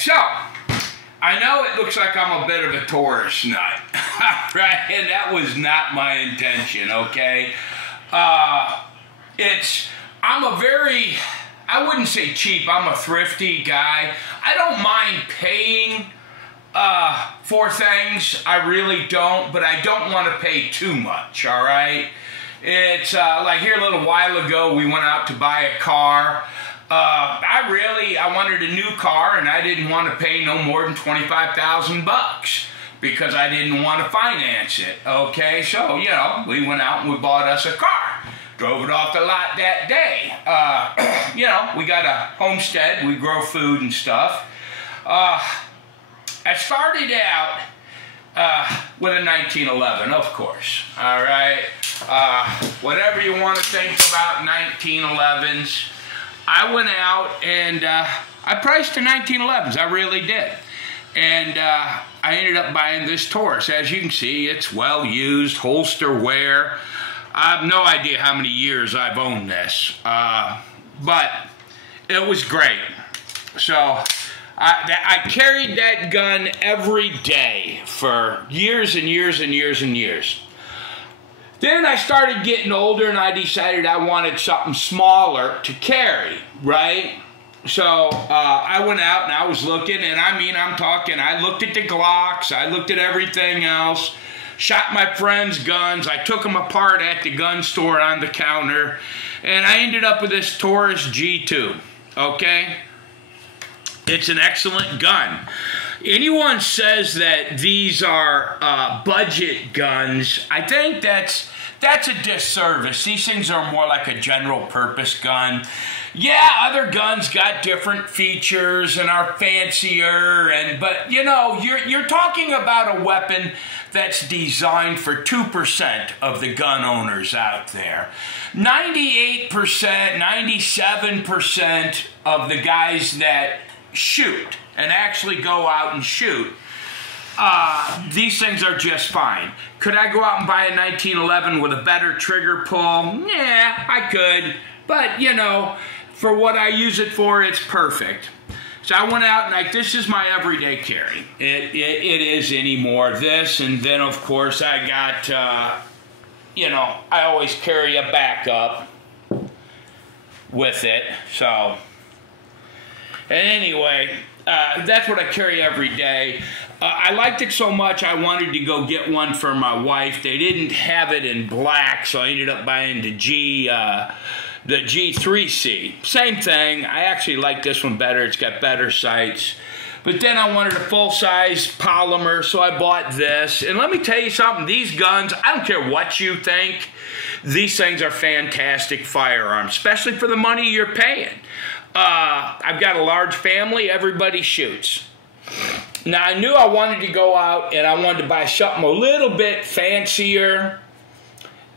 so I know it looks like I'm a bit of a Taurus nut, right? And that was not my intention, okay? I'm a very, I wouldn't say cheap, I'm a thrifty guy. I don't mind paying for things, I really don't, but I don't want to pay too much, all right? It's like here a little while ago, we went out to buy a car. I wanted a new car, and I didn't want to pay no more than 25,000 bucks because I didn't want to finance it, okay? So, you know, we went out and we bought us a car. Drove it off the lot that day. You know, we got a homestead, we grow food and stuff. I started out with a 1911, of course, all right? Whatever you want to think about 1911s, I went out and I priced the 1911s, I really did. And I ended up buying this Taurus. As you can see, it's well used, holster wear. I have no idea how many years I've owned this, but it was great. So I carried that gun every day for years and years and years and years. Then I started getting older and I decided I wanted something smaller to carry, right? So I went out and I was looking, and I looked at the Glocks, I looked at everything else, shot my friends' guns, I took them apart at the gun store on the counter, and I ended up with this Taurus G2, okay? It's an excellent gun. Anyone says that these are budget guns, I think that's a disservice. These things are more like a general purpose gun. Yeah, other guns got different features and are fancier, but you know, you're talking about a weapon that's designed for 2% of the gun owners out there. 98%, 97% of the guys that shoot and actually go out and shoot, these things are just fine. Could I go out and buy a 1911 with a better trigger pull? Yeah, I could. But, you know, for what I use it for, it's perfect. So I went out and this is my everyday carry. It is anymore. This, and then, of course, I got, you know, I always carry a backup with it. So, and anyway, that's what I carry every day. I liked it so much I wanted to go get one for my wife. They didn't have it in black, so I ended up buying the G3C. Same thing. I actually like this one better. It's got better sights. But then I wanted a full-size polymer, so I bought this. And let me tell you something. These guns, I don't care what you think, these things are fantastic firearms, especially for the money you're paying. I've got a large family. Everybody shoots. Now, I knew I wanted to go out and I wanted to buy something a little bit fancier.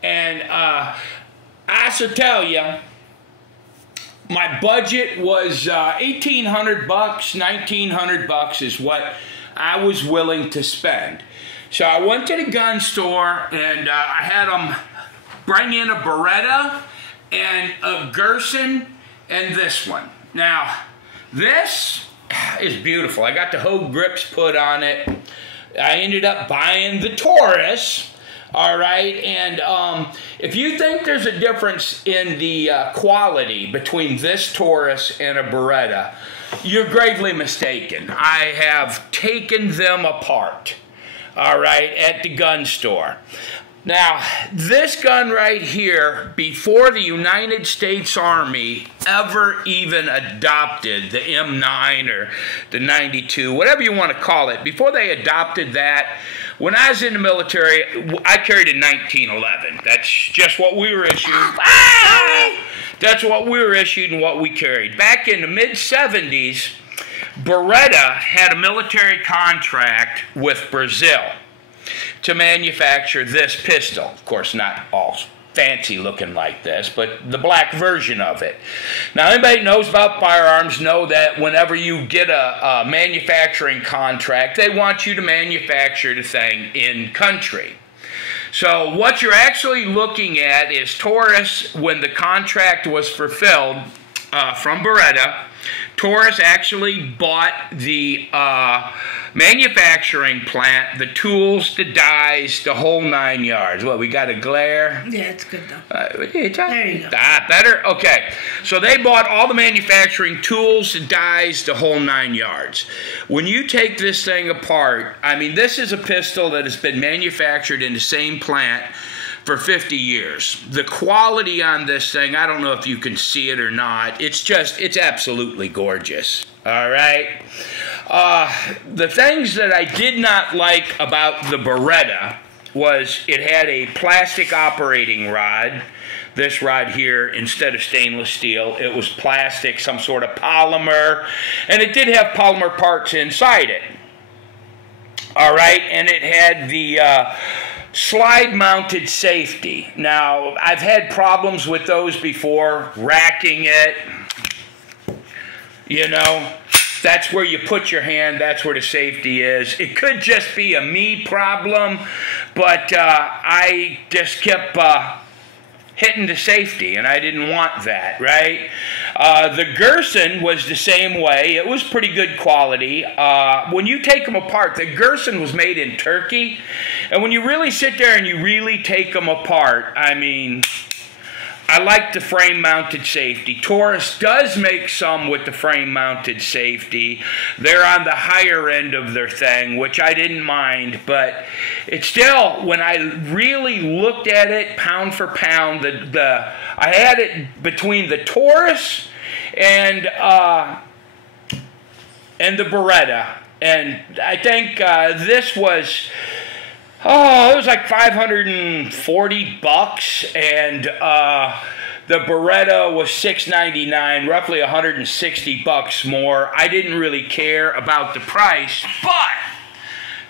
And I should tell you, my budget was $1,800, $1,900 is what I was willing to spend. So I went to the gun store and I had them bring in a Beretta and a Gerson and this one. Now, this is beautiful. I got the whole grips put on it. I ended up buying the Taurus. All right, and if you think there's a difference in the quality between this Taurus and a Beretta, you're gravely mistaken. I have taken them apart, all right, at the gun store. Now, this gun right here, before the United States Army ever even adopted the M9 or the 92, whatever you want to call it, before they adopted that, when I was in the military, I carried a 1911. That's just what we were issued. That's what we were issued and what we carried. Back in the mid-70s, Beretta had a military contract with Brazil to manufacture this pistol. Of course, not all fancy looking like this, but the black version of it. Now, anybody who knows about firearms know that whenever you get a manufacturing contract, they want you to manufacture the thing in country. So what you're actually looking at is Taurus, when the contract was fulfilled from Beretta, Taurus actually bought the manufacturing plant, the tools, the dies, the whole 9 yards. What, we got a glare? Yeah, it's good though. There you go. Better? Okay. So they bought all the manufacturing tools, the dies, the whole 9 yards. When you take this thing apart, I mean, this is a pistol that has been manufactured in the same plant for 50 years. The quality on this thing, I don't know if you can see it or not. It's absolutely gorgeous. All right. The things that I did not like about the Beretta was it had a plastic operating rod. This rod here, instead of stainless steel, it was plastic, some sort of polymer, and it did have polymer parts inside it. All right, and it had the slide-mounted safety. Now, I've had problems with those before, racking it, you know. That's where you put your hand, that's where the safety is. It could just be a me problem, but I just kept hitting the safety, and I didn't want that, right? The Gerson was the same way. It was pretty good quality. When you take them apart, the Gerson was made in Turkey, and when you really sit there and you really take them apart, I mean, I like the frame-mounted safety. Taurus does make some with the frame-mounted safety. They're on the higher end of their thing, which I didn't mind, but it's still, when I really looked at it, pound for pound, I had it between the Taurus and the Beretta, and I think this was... Oh, it was like $540, and the Beretta was $699, roughly $160 more. I didn't really care about the price, but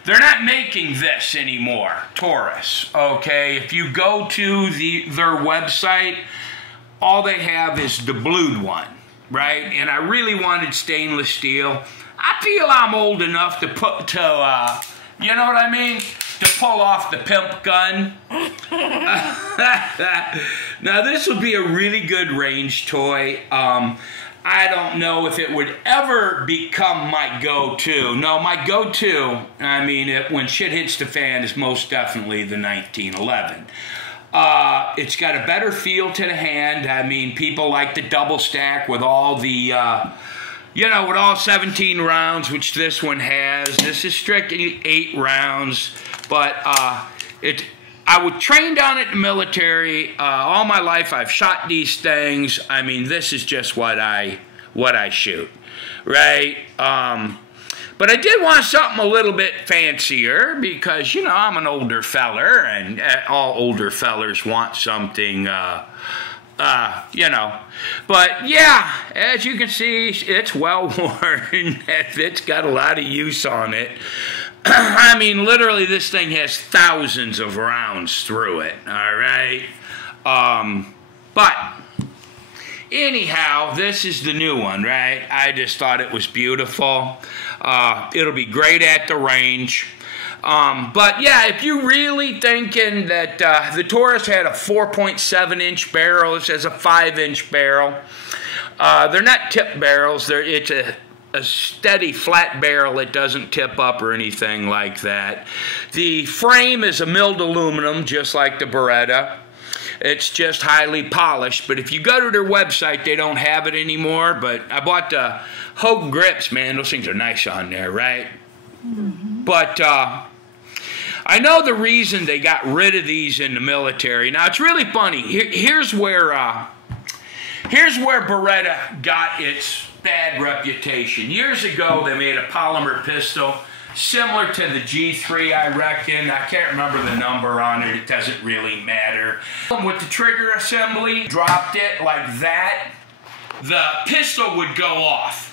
they're not making this anymore, Taurus. Okay, if you go to their website, all they have is the blued one, right? And I really wanted stainless steel. I feel I'm old enough to you know what I mean? To pull off the pimp gun. Now this would be a really good range toy. I don't know if it would ever become my go-to. No, my go-to, I mean, when shit hits the fan, is most definitely the 1911. It's got a better feel to the hand. I mean, people like the double stack with all the... you know, with all 17 rounds, which this one has. This is strictly 8 rounds, but I was trained on it in the military. All my life I've shot these things. I mean, this is just what I shoot, right? But I did want something a little bit fancier because, you know, I'm an older feller, and all older fellers want something... you know, but yeah, as you can see, it's well worn. It's got a lot of use on it. I mean, literally, this thing has thousands of rounds through it, all right? But anyhow, this is the new one, right? I just thought it was beautiful. It'll be great at the range. But yeah, if you're really thinking that the Taurus had a 4.7-inch barrel, this has a 5-inch barrel. They're not tip barrels. It's a steady flat barrel. It doesn't tip up or anything like that. The frame is a milled aluminum, just like the Beretta. It's just highly polished. But if you go to their website, they don't have it anymore. But I bought the Hogue grips, man. Those things are nice on there, right? Mm-hmm. But... I know the reason they got rid of these in the military. Now, it's really funny. Here's where Beretta got its bad reputation. Years ago, they made a polymer pistol similar to the G3, I reckon. I can't remember the number on it. It doesn't really matter. With the trigger assembly, dropped it like that, the pistol would go off.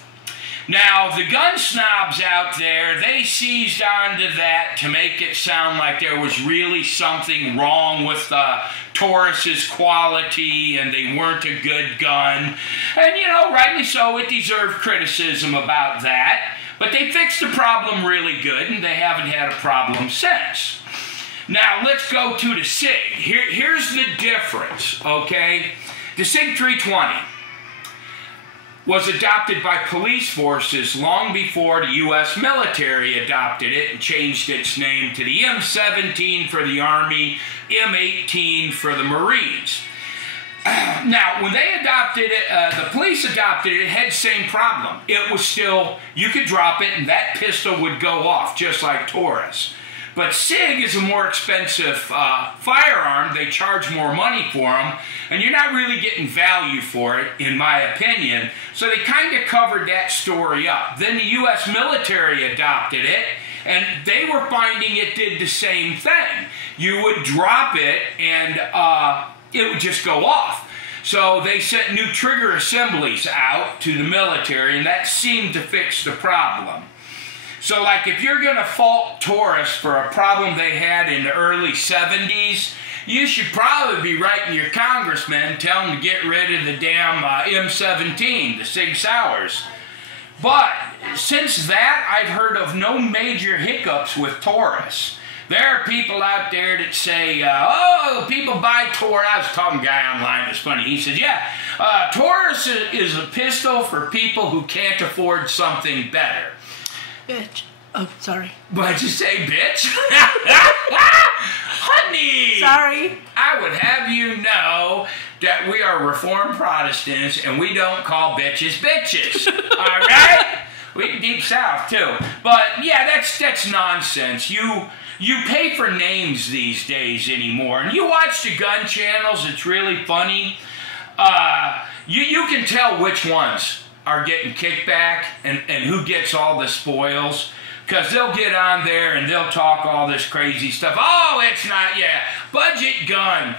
Now, the gun snobs out there, they seized onto that to make it sound like there was really something wrong with Taurus's quality and they weren't a good gun. And, you know, rightly so, it deserved criticism about that. But they fixed the problem really good, and they haven't had a problem since. Now, let's go to the SIG. Here's the difference, okay? The SIG 320. was adopted by police forces long before the U.S. military adopted it and changed its name to the M17 for the Army, M18 for the Marines. Now, when they adopted it, the police adopted it, it had the same problem. It was still, you could drop it and that pistol would go off, just like Taurus. But SIG is a more expensive firearm. They charge more money for them, and you're not really getting value for it, in my opinion. So they kind of covered that story up. Then the U.S. military adopted it, and they were finding it did the same thing. You would drop it, and it would just go off. So they sent new trigger assemblies out to the military, and that seemed to fix the problem. So, like, if you're going to fault Taurus for a problem they had in the early 70s, you should probably be writing your congressman, tell them to get rid of the damn M17, the Sig Sauers. But since that, I've heard of no major hiccups with Taurus. There are people out there that say, oh, people buy Taurus. I was talking to a guy online, it's funny. He said, yeah, Taurus is a pistol for people who can't afford something better. Bitch. Oh, sorry. What'd you say, bitch? Honey! Sorry. I would have you know that we are Reformed Protestants and we don't call bitches bitches. All right? We deep south too. But yeah, that's nonsense. You pay for names these days anymore. And you watch the gun channels, it's really funny. You can tell which ones are getting kickback and who gets all the spoils, because they'll get on there and they'll talk all this crazy stuff. Oh, it's not, yeah, budget gun.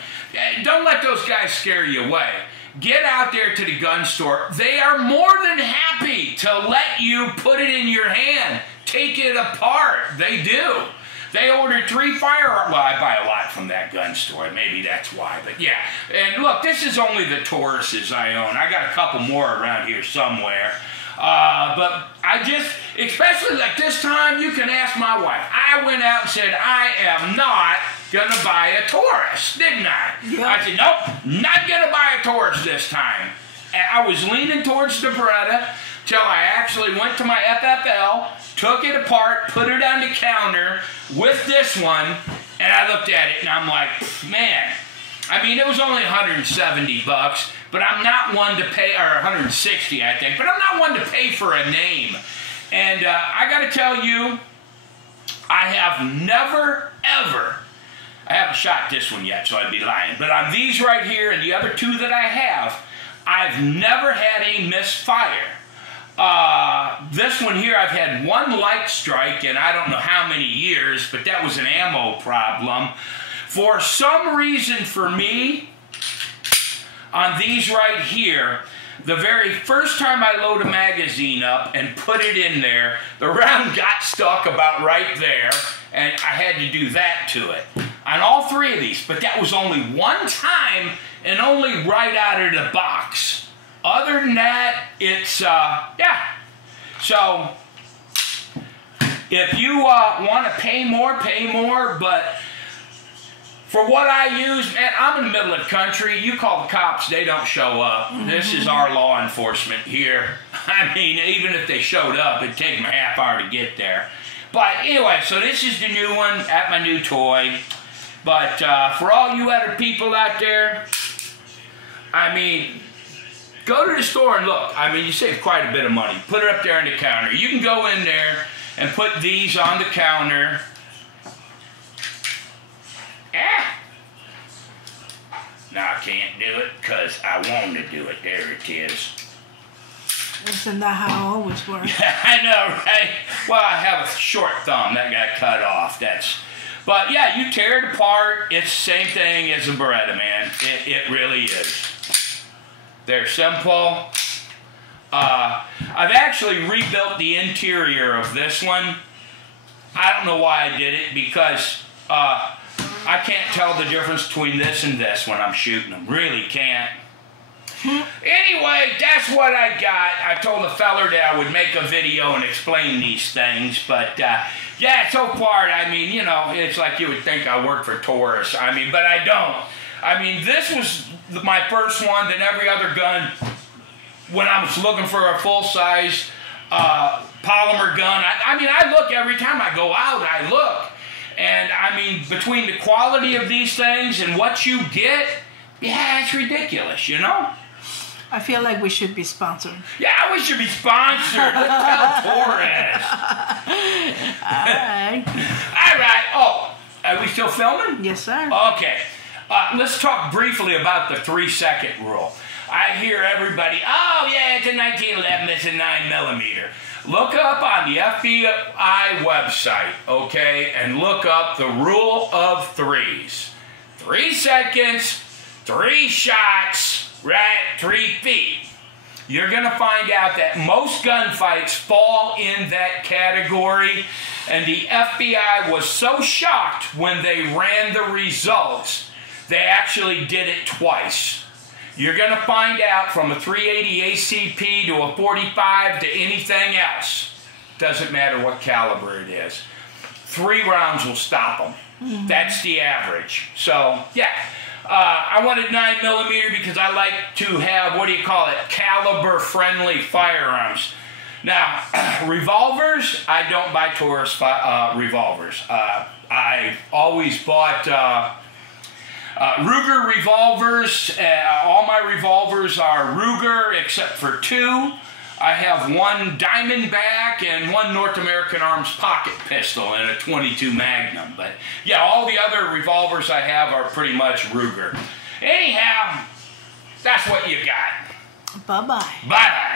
Don't let those guys scare you away. Get out there to the gun store. They are more than happy to let you put it in your hand, take it apart. They do. They ordered 3 firearms. Well, I buy a lot from that gun store. Maybe that's why. But yeah. And look, this is only the Tauruses I own. I got a couple more around here somewhere. But I just, especially like this time, you can ask my wife. I went out and said, I am not going to buy a Taurus, didn't I? Yeah. I said, nope, not going to buy a Taurus this time. And I was leaning towards the Beretta till I actually went to my FFL, took it apart, put it on the counter with this one, and I looked at it and I'm like, man, I mean, it was only 170 bucks, but I'm not one to pay, or 160 I think, but I'm not one to pay for a name. And I gotta tell you, I have never, ever, I haven't shot this one yet, so I'd be lying, but on these right here and the other 2 that I have, I've never had a misfire. This one here, I've had 1 light strike in I don't know how many years, but that was an ammo problem. For some reason for me, on these right here, the very first time I load a magazine up and put it in there, the round got stuck about right there, and I had to do that to it. On all 3 of these, but that was only 1 time and only right out of the box. Other than that, it's, yeah. So, if you want to pay more, but for what I use, man, I'm in the middle of the country. You call the cops, they don't show up. Mm-hmm. This is our law enforcement here. I mean, even if they showed up, it'd take them a half hour to get there. But anyway, so this is the new one at my new toy. But for all you other people out there, I mean, go to the store and look. I mean, you save quite a bit of money. Put it up there on the counter. You can go in there and put these on the counter. No, I can't do it because I want to do it. There it is. Isn't that how it always works? I know, right? Well, I have a short thumb. That got cut off. But yeah, you tear it apart. It's the same thing as a Beretta, man. It really is. They're simple. I've actually rebuilt the interior of this one. I don't know why I did it, because I can't tell the difference between this and this when I'm shooting them. Really can't. Anyway, that's what I got. I told the feller that I would make a video and explain these things, but yeah, so far, I mean, you know, it's like you would think I work for Taurus. I mean, but I don't. I mean, this was my first one, then every other gun when I was looking for a full-size polymer gun. I mean, I look every time I go out, I look. And I mean, between the quality of these things and what you get, yeah, it's ridiculous, you know? I feel like we should be sponsored. Yeah, we should be sponsored. Let's tell Taurus. All right. All right. Oh, are we still filming? Yes, sir. Okay. Let's talk briefly about the 3-second rule. I hear everybody, oh yeah, it's a 1911, it's a 9mm. Look up on the FBI website, okay, and look up the rule of threes. 3 seconds, 3 shots, right, 3 feet. You're going to find out that most gunfights fall in that category, and the FBI was so shocked when they ran the results, they actually did it twice. You're going to find out from a 380 ACP to a 45 to anything else. Doesn't matter what caliber it is. 3 rounds will stop them. Mm-hmm. That's the average. So, yeah. I wanted 9mm because I like to have, what do you call it, caliber-friendly firearms. Now, revolvers, I don't buy Taurus revolvers. I always bought Ruger revolvers. All my revolvers are Ruger except for 2. I have 1 Diamondback and 1 North American Arms pocket pistol and a .22 Magnum. But yeah, all the other revolvers I have are pretty much Ruger. Anyhow, that's what you got. Bye-bye. Bye-bye.